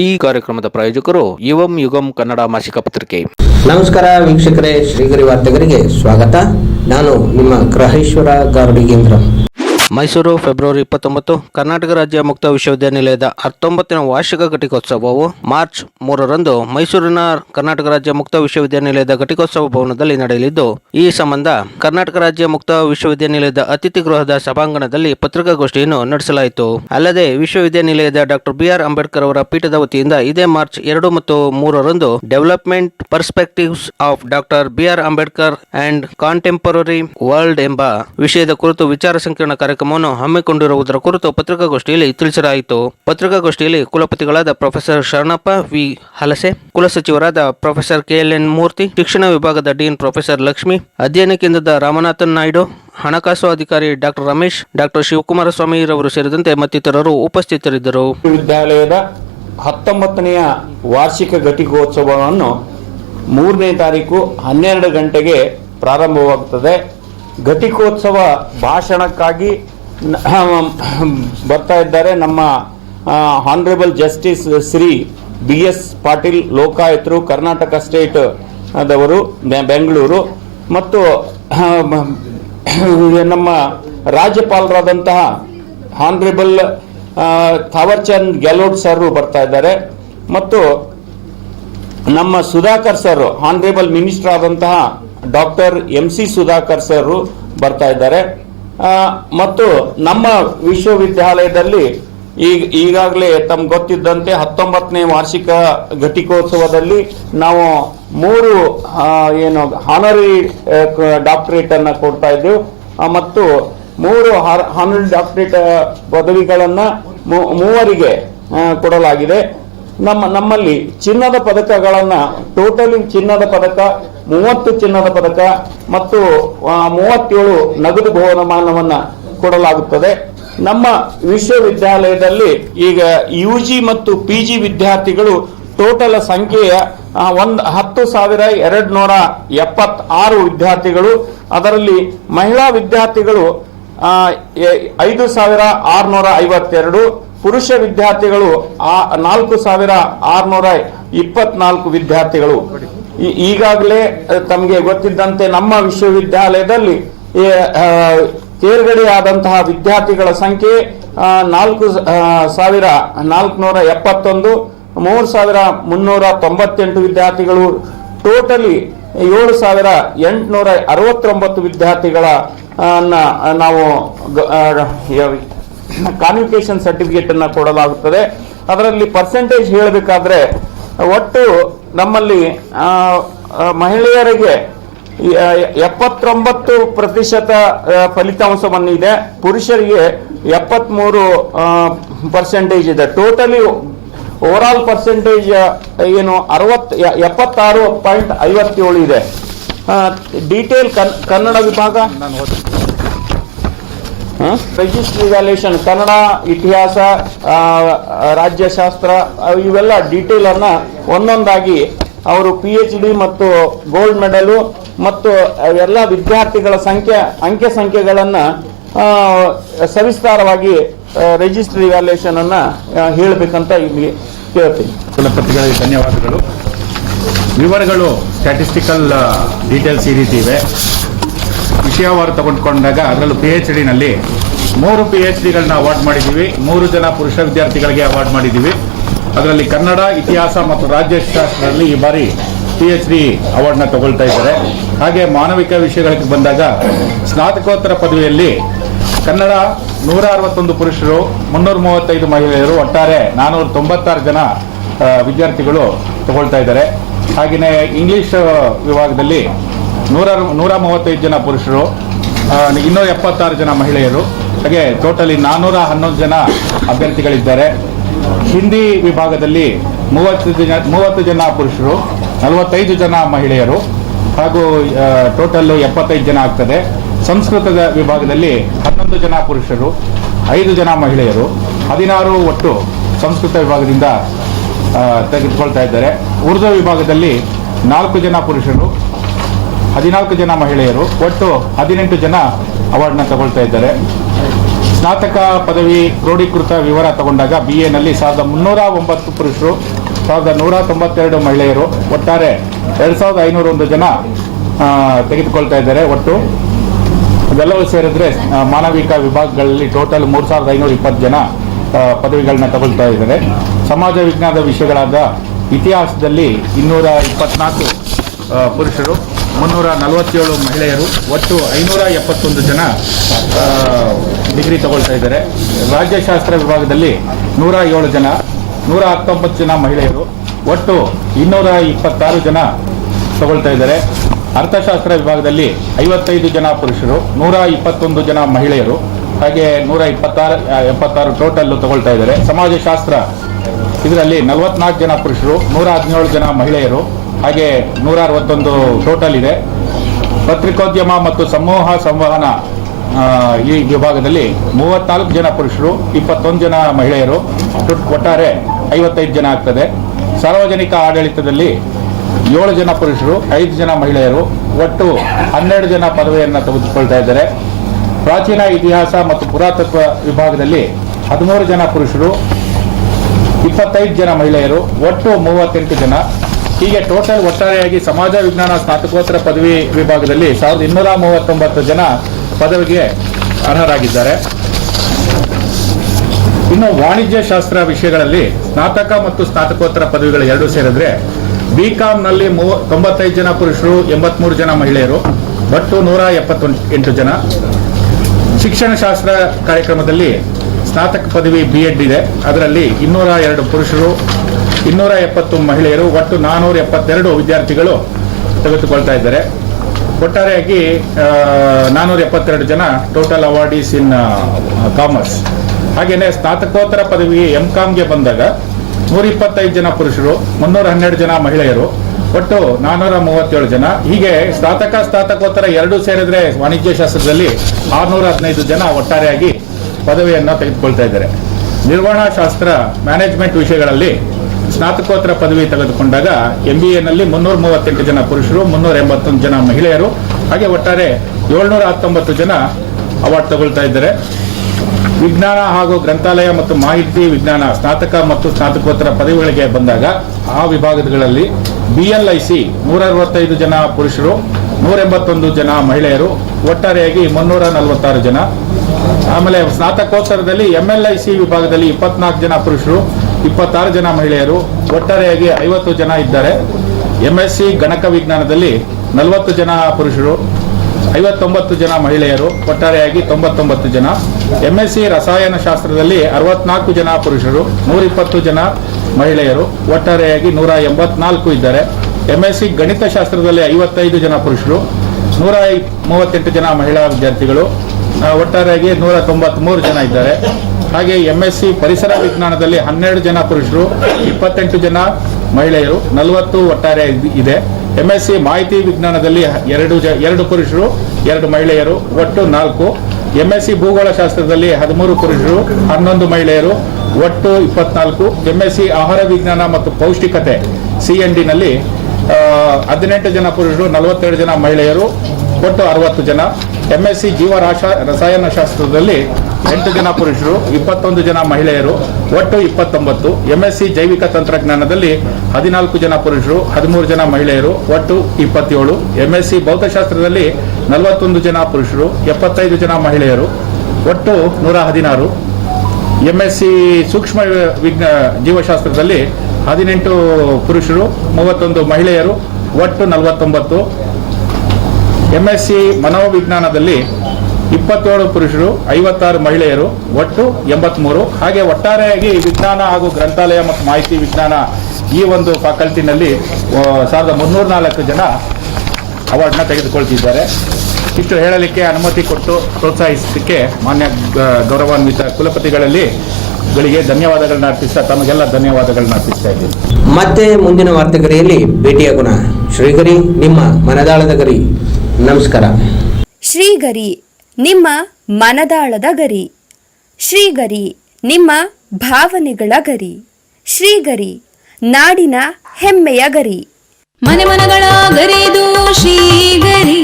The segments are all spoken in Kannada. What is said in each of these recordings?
ಈ ಕಾರ್ಯಕ್ರಮದ ಪ್ರಾಯೋಜಕರು ಯುವಂ ಯುಗಂ ಕನ್ನಡ ಮಾಸಿಕ ಪತ್ರಿಕೆ. ನಮಸ್ಕಾರ ವೀಕ್ಷಕರೇ, ಶ್ರೀಗರಿ ವಾರ್ತೆಗರಿಗೆ ಸ್ವಾಗತ. ನಾನು ನಿಮ್ಮ ಗ್ರಹೇಶ್ವರ ಗಾರ್ಡಿಗೇಂದ್ರ. ಮೈಸೂರು ಫೆಬ್ರವರಿ 29 ಕರ್ನಾಟಕ ರಾಜ್ಯ ಮುಕ್ತ ವಿಶ್ವವಿದ್ಯಾನಿಲಯದ 19ನೇ ವಾರ್ಷಿಕ ಘಟಿಕೋತ್ಸವವು ಮಾರ್ಚ್ 3ರಂದು ಮೈಸೂರಿನ ಕರ್ನಾಟಕ ರಾಜ್ಯ ಮುಕ್ತ ವಿಶ್ವವಿದ್ಯಾನಿಲಯದ ಘಟಿಕೋತ್ಸವ ಭವನದಲ್ಲಿ ನಡೆಯಲಿದ್ದು, ಈ ಸಂಬಂಧ ಕರ್ನಾಟಕ ರಾಜ್ಯ ಮುಕ್ತ ವಿಶ್ವವಿದ್ಯಾನಿಲಯದ ಅತಿಥಿ ಗೃಹದ ಸಭಾಂಗಣದಲ್ಲಿ ಪತ್ರಿಕಾಗೋಷ್ಠಿಯನ್ನು ನಡೆಸಲಾಯಿತು. ಅಲ್ಲದೆ ವಿಶ್ವವಿದ್ಯಾನಿಲಯದ ಡಾಕ್ಟರ್ ಬಿ.ಆರ್. ಅಂಬೇಡ್ಕರ್ ಅವರ ಪೀಠದ ವತಿಯಿಂದ ಇದೇ ಮಾರ್ಚ್ 2 ಮತ್ತು 3ರಂದು development perspectives of doctor B R. Ambedkar and contemporary world ಎಂಬ ವಿಷಯದ ಕುರಿತು ವಿಚಾರ ಸಂಕಿರಣ ಕಾರ್ಯಕ್ರಮವನ್ನು ಹಮ್ಮಿಕೊಂಡಿರುವುದರ ಕುರಿತು ಪತ್ರಿಕಾಗೋಷ್ಠಿಯಲ್ಲಿ ತಿಳಿಸಲಾಯಿತು. ಪತ್ರಿಕಾಗೋಷ್ಠಿಯಲ್ಲಿ ಕುಲಪತಿಗಳಾದ ಪ್ರೊಫೆಸರ್ ಶರಣಪ್ಪ ವಿ. ಹಲಸೆ, ಕುಲಸಚಿವರಾದ ಪ್ರೊಫೆಸರ್ ಕೆ.ಎಲ್.ಎನ್. ಮೂರ್ತಿ, ಶಿಕ್ಷಣ ವಿಭಾಗದ ಡೀನ್ ಪ್ರೊಫೆಸರ್ ಲಕ್ಷ್ಮಿ, ಅಧ್ಯಯನ ಕೇಂದ್ರದ ರಾಮನಾಥನ್ ನಾಯ್ಡು, ಹಣಕಾಸು ಅಧಿಕಾರಿ ಡಾಕ್ಟರ್ ರಮೇಶ್, ಡಾಕ್ಟರ್ ಶಿವಕುಮಾರ ಸ್ವಾಮಿ ರವರು ಸೇರಿದಂತೆ ಮತ್ತಿತರರು ಉಪಸ್ಥಿತರಿದ್ದರು. ವಿಶ್ವವಿದ್ಯಾಲಯದ 19ನೆಯ ವಾರ್ಷಿಕ ಘಟಿಕೋತ್ಸವವನ್ನು 3ನೇ ತಾರೀಕು 12 ಗಂಟೆಗೆ ಪ್ರಾರಂಭವಾಗುತ್ತದೆ. ಘಟಿಕೋತ್ಸವ ಭಾಷಣಕ್ಕಾಗಿ ಬರ್ತಾ ಇದ್ದಾರೆ ನಮ್ಮ honourable justice Shri B S. Patil, ಲೋಕಾಯುಕ್ತರು, ಕರ್ನಾಟಕ ಸ್ಟೇಟ್ ದವರು, ಬೆಂಗಳೂರು, ಮತ್ತು ನಮ್ಮ ರಾಜ್ಯಪಾಲರಾದಂತಹ ಹಾನರೇಬಲ್ ಥಾವರ್ಚಂದ್ ಗೆಹ್ಲೋಟ್ ಸರ್ ಬರ್ತಾ ಇದ್ದಾರೆ, ಮತ್ತು ನಮ್ಮ ಸುಧಾಕರ್ ಸರ್, ಹಾನರೇಬಲ್ ಮಿನಿಸ್ಟರ್ ಆದಂತಹ ಡಾಕ್ಟರ್ ಎಂ.ಸಿ. ಸುಧಾಕರ್ ಸರ್ ಬರ್ತಾ ಇದ್ದಾರೆ. ಮತ್ತು ನಮ್ಮ ವಿಶ್ವವಿದ್ಯಾಲಯದಲ್ಲಿ ಈಗಾಗಲೇ ತಮ್ಗೆ ಗೊತ್ತಿದ್ದಂತೆ 19ನೇ ವಾರ್ಷಿಕ ಘಟಿಕೋತ್ಸವದಲ್ಲಿ ನಾವು 3 ಹಾನರಿ ಡಾಕ್ಟರೇಟ್ ಅನ್ನ ಕೊಡ್ತಾ ಇದ್ದೇವೆ, ಮತ್ತು 3 ಹಾನರಿ ಡಾಕ್ಟರೇಟ್ ಪದವಿಗಳನ್ನ 3 ಕೊಡಲಾಗಿದೆ. ನಮ್ಮಲ್ಲಿ ಚಿನ್ನದ ಪದಕಗಳನ್ನ ಟೋಟಲಿ ಚಿನ್ನದ ಪದಕ 30 ಚಿನ್ನದ ಪದಕ ಮತ್ತು 37 ನಗದು ಬಹುಮಾನವನ್ನ ಕೊಡಲಾಗುತ್ತದೆ. ನಮ್ಮ ವಿಶ್ವವಿದ್ಯಾಲಯದಲ್ಲಿ ಈಗ ಯುಜಿ ಮತ್ತು ಪಿಜಿ ವಿದ್ಯಾರ್ಥಿಗಳು ಟೋಟಲ್ ಸಂಖ್ಯೆಯ 10,276 ವಿದ್ಯಾರ್ಥಿಗಳು. ಅದರಲ್ಲಿ ಮಹಿಳಾ ವಿದ್ಯಾರ್ಥಿಗಳು 5,652, ಪುರುಷ ವಿದ್ಯಾರ್ಥಿಗಳು 4,624 ವಿದ್ಯಾರ್ಥಿಗಳು. ಈಗಾಗಲೇ ತಮಗೆ ಗೊತ್ತಿದ್ದಂತೆ ನಮ್ಮ ವಿಶ್ವವಿದ್ಯಾಲಯದಲ್ಲಿ ತೇರ್ಗಡೆಯಾದಂತಹ ವಿದ್ಯಾರ್ಥಿಗಳ ಸಂಖ್ಯೆ 4,471, 3,398 ವಿದ್ಯಾರ್ಥಿಗಳು. ಟೋಟಲಿ 7,869 ವಿದ್ಯಾರ್ಥಿಗಳ ನಾವು ಕಾನ್ವಿಕೇಶನ್ ಸರ್ಟಿಫಿಕೇಟ್ ಅನ್ನ ಕೊಡಲಾಗುತ್ತದೆ. ಅದರಲ್ಲಿ ಪರ್ಸೆಂಟೇಜ್ ಹೇಳಬೇಕಾದ್ರೆ ಒಟ್ಟು ನಮ್ಮಲ್ಲಿ ಮಹಿಳೆಯರಿಗೆ 79% ಫಲಿತಾಂಶವನ್ನಿದೆ, ಪುರುಷರಿಗೆ 73% ಇದೆ. ಟೋಟಲಿ ಓವರ್ ಆಲ್ ಪರ್ಸೆಂಟೇಜ್ 76.57 ಇದೆ. ಡೀಟೇಲ್ ಕನ್ನಡ ವಿಭಾಗ ರಿಜಿಸ್ಟರ್ ಇವ್ಯಾಲ್ಯೂಯೇಷನ್, ಕನ್ನಡ, ಇತಿಹಾಸ, ರಾಜ್ಯಶಾಸ್ತ್ರ, ಇವೆಲ್ಲ ಡೀಟೇಲ್ ಅನ್ನ ಒಂದೊಂದಾಗಿ ಅವರು PhD ಮತ್ತು ಗೋಲ್ಡ್ ಮೆಡಲ್ ಮತ್ತು ಎಲ್ಲ ವಿದ್ಯಾರ್ಥಿಗಳ ಅಂಕೆ ಸಂಖ್ಯೆಗಳನ್ನ ಸವಿಸ್ತಾರವಾಗಿ ರಿಜಿಸ್ಟರ್ ಇವ್ಯಾಲ್ಯೂಯೇಷನ್ ಅನ್ನ ಹೇಳಬೇಕಂತ ಇಲ್ಲಿ ಕೇಳ್ತೀನಿ. ಕುಲಪತಿಗಳಿಗೆ ಧನ್ಯವಾದಗಳು. ವಿವರಗಳು ಸ್ಟ್ಯಾಟಿಸ್ಟಿಕಲ್ ಡೀಟೇಲ್ಸ್ ಈ ರೀತಿ ಇವೆ. ವಿಷಯವಾರು ತಗೊಂಡ್ಕೊಂಡಾಗ ಅದರಲ್ಲೂ PhD-ನಲ್ಲಿ 3 PhD-ಗಳನ್ನ ಅವಾರ್ಡ್ ಮಾಡಿದ್ದೀವಿ. 3 ಜನ ಪುರುಷ ವಿದ್ಯಾರ್ಥಿಗಳಿಗೆ ಅವಾರ್ಡ್ ಮಾಡಿದ್ದೀವಿ. ಅದರಲ್ಲಿ ಕನ್ನಡ, ಇತಿಹಾಸ ಮತ್ತು ರಾಜ್ಯಶಾಸ್ತ್ರದಲ್ಲಿ ಈ ಬಾರಿ PhD ಅವಾರ್ಡ್ನ ತಗೊಳ್ತಾ ಇದ್ದಾರೆ. ಹಾಗೆ ಮಾನವಿಕ ವಿಷಯಗಳಿಗೆ ಬಂದಾಗ ಸ್ನಾತಕೋತ್ತರ ಪದವಿಯಲ್ಲಿ ಕನ್ನಡ 161 ಪುರುಷರು, 335 ಮಹಿಳೆಯರು, ಒಟ್ಟಾರೆ 496 ಜನ ವಿದ್ಯಾರ್ಥಿಗಳು ತಗೊಳ್ತಾ ಇದ್ದಾರೆ. ಹಾಗೆಯೇ ಇಂಗ್ಲಿಷ್ ವಿಭಾಗದಲ್ಲಿ 135 ಜನ ಪುರುಷರು, 276 ಜನ ಮಹಿಳೆಯರು, ಹಾಗೆ ಟೋಟಲಿ 411 ಜನ ಅಭ್ಯರ್ಥಿಗಳಿದ್ದಾರೆ. ಹಿಂದಿ ವಿಭಾಗದಲ್ಲಿ 30 ಜನ ಪುರುಷರು, 45 ಜನ ಮಹಿಳೆಯರು, ಹಾಗೂ ಟೋಟಲ್ 75 ಜನ ಆಗ್ತದೆ. ಸಂಸ್ಕೃತದ ವಿಭಾಗದಲ್ಲಿ 11 ಜನ ಪುರುಷರು, 5 ಜನ ಮಹಿಳೆಯರು, 16 ಒಟ್ಟು ಸಂಸ್ಕೃತ ವಿಭಾಗದಿಂದ ತೆಗೆದುಕೊಳ್ತಾ ಇದ್ದಾರೆ. ಉರ್ದು ವಿಭಾಗದಲ್ಲಿ 4 ಜನ ಪುರುಷರು, 14 ಜನ ಮಹಿಳೆಯರು, ಒಟ್ಟು 18 ಜನ ಅವಾರ್ಡ್ನ ತಗೊಳ್ತಾ ಇದ್ದಾರೆ. ಸ್ನಾತಕ ಪದವಿ ಕ್ರೋಢೀಕೃತ ವಿವರ ತಗೊಂಡಾಗ BA-ನಲ್ಲಿ 1309 ಪುರುಷರು, 1192 ಮಹಿಳೆಯರು, ಒಟ್ಟಾರೆ 2501 ಜನ ತೆಗೆದುಕೊಳ್ತಾ ಇದ್ದಾರೆ. ಒಟ್ಟು ಇದೆಲ್ಲವೂ ಸೇರಿದ್ರೆ ಮಾನವಿಕ ವಿಭಾಗಗಳಲ್ಲಿ ಟೋಟಲ್ 3520 ಜನ ಪದವಿಗಳನ್ನ ತಗೊಳ್ತಾ ಇದ್ದಾರೆ. ಸಮಾಜ ವಿಜ್ಞಾನದ ವಿಷಯಗಳಾದ ಇತಿಹಾಸದಲ್ಲಿ 224 ಪುರುಷರು, 347 ಮಹಿಳೆಯರು, ಒಟ್ಟು 571 ಜನ ಡಿಗ್ರಿ ತಗೊಳ್ತಾ ಇದ್ದಾರೆ. ರಾಜ್ಯಶಾಸ್ತ್ರ ವಿಭಾಗದಲ್ಲಿ 107 ಜನ, 119 ಜನ ಮಹಿಳೆಯರು, ಒಟ್ಟು 226 ಜನ ತಗೊಳ್ತಾ ಇದ್ದಾರೆ. ಅರ್ಥಶಾಸ್ತ್ರ ವಿಭಾಗದಲ್ಲಿ 55 ಜನ ಪುರುಷರು, 121 ಜನ ಮಹಿಳೆಯರು, ಹಾಗೆ 176 ಟೋಟಲ್ ತಗೊಳ್ತಾ ಇದ್ದಾರೆ. ಸಮಾಜಶಾಸ್ತ್ರ ಇದರಲ್ಲಿ 44 ಜನ ಪುರುಷರು, 117 ಜನ ಮಹಿಳೆಯರು, ಹಾಗೆ 161 ಟೋಟಲ್ ಇದೆ. ಪತ್ರಿಕೋದ್ಯಮ ಮತ್ತು ಸಮೂಹ ಸಂವಹನ ಈ ವಿಭಾಗದಲ್ಲಿ 34 ಜನ ಪುರುಷರು, 21 ಜನ ಮಹಿಳೆಯರು, ಒಟ್ಟಾರೆ 55 ಜನ ಆಗ್ತದೆ. ಸಾರ್ವಜನಿಕ ಆಡಳಿತದಲ್ಲಿ 7 ಜನ ಪುರುಷರು, 5 ಜನ ಮಹಿಳೆಯರು, ಒಟ್ಟು 12 ಜನ ಪದವಿಯನ್ನು ತೆಗೆದುಕೊಳ್ತಾ ಇದ್ದಾರೆ. ಪ್ರಾಚೀನ ಇತಿಹಾಸ ಮತ್ತು ಪುರಾತತ್ವ ವಿಭಾಗದಲ್ಲಿ 13 ಜನ ಪುರುಷರು, 25 ಜನ ಮಹಿಳೆಯರು, ಒಟ್ಟು 38 ಜನ. ಹೀಗೆ ಟೋಟಲ್ ಒಟ್ಟಾರೆಯಾಗಿ ಸಮಾಜ ವಿಜ್ಞಾನ ಸ್ನಾತಕೋತ್ತರ ಪದವಿ ವಿಭಾಗದಲ್ಲಿ 1239 ಜನ ಪದವಿಗೆ ಅರ್ಹರಾಗಿದ್ದಾರೆ. ಇನ್ನು ವಾಣಿಜ್ಯ ಶಾಸ್ತ್ರ ವಿಷಯಗಳಲ್ಲಿ ಸ್ನಾತಕ ಮತ್ತು ಸ್ನಾತಕೋತ್ತರ ಪದವಿಗಳು ಎರಡೂ ಸೇರಿದ್ರೆ BCom-ನಲ್ಲಿ 95 ಜನ ಪುರುಷರು, 83 ಜನ ಮಹಿಳೆಯರು, ಒಟ್ಟು 178 ಜನ. ಶಿಕ್ಷಣ ಶಾಸ್ತ್ರ ಕಾರ್ಯಕ್ರಮದಲ್ಲಿ ಸ್ನಾತಕ ಪದವಿ B.Ed ಇದೆ. ಅದರಲ್ಲಿ 202 ಪುರುಷರು, 270 ಮಹಿಳೆಯರು, ಒಟ್ಟು 472 ವಿದ್ಯಾರ್ಥಿಗಳು ತೆಗೆದುಕೊಳ್ತಾ ಇದ್ದಾರೆ. ಒಟ್ಟಾರೆಯಾಗಿ 472 ಜನ ಟೋಟಲ್ ಅವಾರ್ಡೀಸ್ ಇನ್ ಕಾಮರ್ಸ್. ಹಾಗೇನೆ ಸ್ನಾತಕೋತ್ತರ ಪದವಿ M.Com-ಗೆ ಬಂದಾಗ 125 ಜನ ಪುರುಷರು, 312 ಜನ ಮಹಿಳೆಯರು, ಒಟ್ಟು 437 ಜನ. ಹೀಗೆ ಸ್ನಾತಕೋತ್ತರ ಎರಡೂ ಸೇರಿದ್ರೆ ವಾಣಿಜ್ಯ ಶಾಸ್ತ್ರದಲ್ಲಿ 615 ಜನ ಒಟ್ಟಾರೆಯಾಗಿ ಪದವಿಯನ್ನು ತೆಗೆದುಕೊಳ್ತಾ ಇದ್ದಾರೆ. ನಿರ್ವಹಣಾ ಶಾಸ್ತ್ರ ಮ್ಯಾನೇಜ್ಮೆಂಟ್ ವಿಷಯಗಳಲ್ಲಿ ಸ್ನಾತಕೋತ್ತರ ಪದವಿ ತೆಗೆದುಕೊಂಡಾಗ MBA-ನಲ್ಲಿ 338 ಜನ ಪುರುಷರು, 381 ಜನ ಮಹಿಳೆಯರು, ಹಾಗೆ ಒಟ್ಟಾರೆ 719 ಜನ ಅವಾರ್ಡ್ ತಗೊಳ್ತಾ ಇದ್ದಾರೆ. ವಿಜ್ಞಾನ ಹಾಗೂ ಗ್ರಂಥಾಲಯ ಮತ್ತು ಮಾಹಿತಿ ವಿಜ್ಞಾನ ಸ್ನಾತಕ ಮತ್ತು ಸ್ನಾತಕೋತ್ತರ ಪದವಿಗಳಿಗೆ ಬಂದಾಗ ಆ ವಿಭಾಗಗಳಲ್ಲಿ BLIC 165 ಜನ ಪುರುಷರು, 181 ಜನ ಮಹಿಳೆಯರು, ಒಟ್ಟಾರೆಯಾಗಿ 346 ಜನ. ಆಮೇಲೆ ಸ್ನಾತಕೋತ್ತರದಲ್ಲಿ MLIC ವಿಭಾಗದಲ್ಲಿ 24 ಜನ ಪುರುಷರು, 26 ಜನ ಮಹಿಳೆಯರು, ಒಟ್ಟಾರೆಯಾಗಿ 50 ಜನ ಇದ್ದಾರೆ. MSc ಗಣಕ ವಿಜ್ಞಾನದಲ್ಲಿ 40 ಜನ ಪುರುಷರು, 59 ಜನ ಮಹಿಳೆಯರು, ಒಟ್ಟಾರೆಯಾಗಿ 99 ಜನ. MSc ರಸಾಯನಶಾಸ್ತ್ರದಲ್ಲಿ 64 ಜನ ಪುರುಷರು, 120 ಜನ ಮಹಿಳೆಯರು, ಒಟ್ಟಾರೆಯಾಗಿ 184 ಇದ್ದಾರೆ. MSc ಗಣಿತಶಾಸ್ತ್ರದಲ್ಲಿ 55 ಜನ ಪುರುಷರು, 138 ಜನ ಮಹಿಳಾ ವಿದ್ಯಾರ್ಥಿಗಳು, ಒಟ್ಟಾರೆಯಾಗಿ 193 ಜನ ಇದ್ದಾರೆ. ಹಾಗೆ MSc ಪರಿಸರ ವಿಜ್ಞಾನದಲ್ಲಿ 12 ಜನ ಪುರುಷರು, 28 ಜನ ಮಹಿಳೆಯರು, 40 ಒಟ್ಟಾರೆ ಇದೆ. MSc ಮಾಹಿತಿ ವಿಜ್ಞಾನದಲ್ಲಿ 2 ಪುರುಷರು, 2 ಮಹಿಳೆಯರು, ಒಟ್ಟು 4. MSc ಭೂಗೋಳಶಾಸ್ತ್ರದಲ್ಲಿ 13 ಪುರುಷರು, 11 ಮಹಿಳೆಯರು, ಒಟ್ಟು 24. MSc ಆಹಾರ ವಿಜ್ಞಾನ ಮತ್ತು ಪೌಷ್ಟಿಕತೆ CND-ನಲ್ಲಿ 18 ಜನ ಪುರುಷರು, 42 ಜನ ಮಹಿಳೆಯರು, ಒಟ್ಟು 60 ಜನ. MSc ರಸಾಯನಶಾಸ್ತ್ರದಲ್ಲಿ 8 ಜನ ಪುರುಷರು, 21 ಜನ ಮಹಿಳೆಯರು, ಒಟ್ಟು 29. MSc ಜೈವಿಕ ತಂತ್ರಜ್ಞಾನದಲ್ಲಿ 14 ಜನ ಪುರುಷರು, 13 ಜನ ಮಹಿಳೆಯರು, ಒಟ್ಟು 27. MSc ಭೌತಶಾಸ್ತ್ರದಲ್ಲಿ 41 ಜನ ಪುರುಷರು, 75 ಜನ ಮಹಿಳೆಯರು, ಒಟ್ಟು 116. MSc ಸೂಕ್ಷ್ಮ ಜೀವಶಾಸ್ತ್ರದಲ್ಲಿ 18 ಪುರುಷರು, 31 ಮಹಿಳೆಯರು, ಒಟ್ಟು 49. MSc ಮನೋವಿಜ್ಞಾನದಲ್ಲಿ 27 ಪುರುಷರು, 56 ಮಹಿಳೆಯರು, ಒಟ್ಟು 83. ಹಾಗೆ ಒಟ್ಟಾರೆಯಾಗಿ ವಿಜ್ಞಾನ ಹಾಗೂ ಗ್ರಂಥಾಲಯ ಮತ್ತು ಮಾಹಿತಿ ವಿಜ್ಞಾನ ಈ ಒಂದು ಫ್ಯಾಕಲ್ಟಿನಲ್ಲಿ 1304 ಜನ ಅವಾರ್ಡ್ನ ತೆಗೆದುಕೊಳ್ತಿದ್ದಾರೆ. ಇಷ್ಟು ಹೇಳಲಿಕ್ಕೆ ಅನುಮತಿ ಕೊಟ್ಟು ಪ್ರೋತ್ಸಾಹಿಸಲಿಕ್ಕೆ ಮಾನ್ಯ ಗೌರವಾನ್ವಿತ ಕುಲಪತಿಗಳಿಗೆ ಧನ್ಯವಾದಗಳನ್ನ ಅರ್ಪಿಸ್ತಾ ತಮಗೆಲ್ಲ ಧನ್ಯವಾದಗಳನ್ನ ಅರ್ಪಿಸ್ತಾ ಇದ್ದೀನಿ. ಮತ್ತೆ ಮುಂದಿನ ವಾರ್ತೆಗರಿಯಲ್ಲಿ ಭೇಟಿಯಾಗೋಣ. ಶ್ರೀಗರಿ, ನಿಮ್ಮ ಮನದಾಳದ ಗರಿ. ನಮಸ್ಕಾರ. ಶ್ರೀಗರಿ, ನಿಮ್ಮ ಮನದಾಳದ ಗರಿ. ಶ್ರೀಗರಿ, ನಿಮ್ಮ ಭಾವನೆಗಳ ಗರಿ. ಶ್ರೀಗರಿ, ನಾಡಿನ ಹೆಮ್ಮೆಯ ಗರಿ. ಮನೆ ಮನಗಳ ಗರಿದು ಶ್ರೀಗರಿ,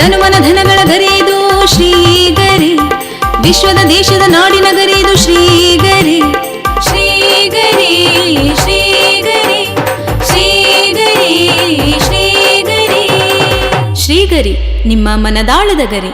ತನು ಮನ ಧನಗಳ ಗರಿದು ಶ್ರೀಗರಿ. ವಿಶ್ವದ ದೇಶದ ನಾಡಿನ ಗರಿ ಇದು ಶ್ರೀಗರಿ ಶ್ರೀಗರಿ ಶ್ರೀಗರಿ ಶ್ರೀಗರಿ ಶ್ರೀಗರಿ ಶ್ರೀಗರಿ ನಿಮ್ಮ ಮನದಾಳದ ಗರಿ.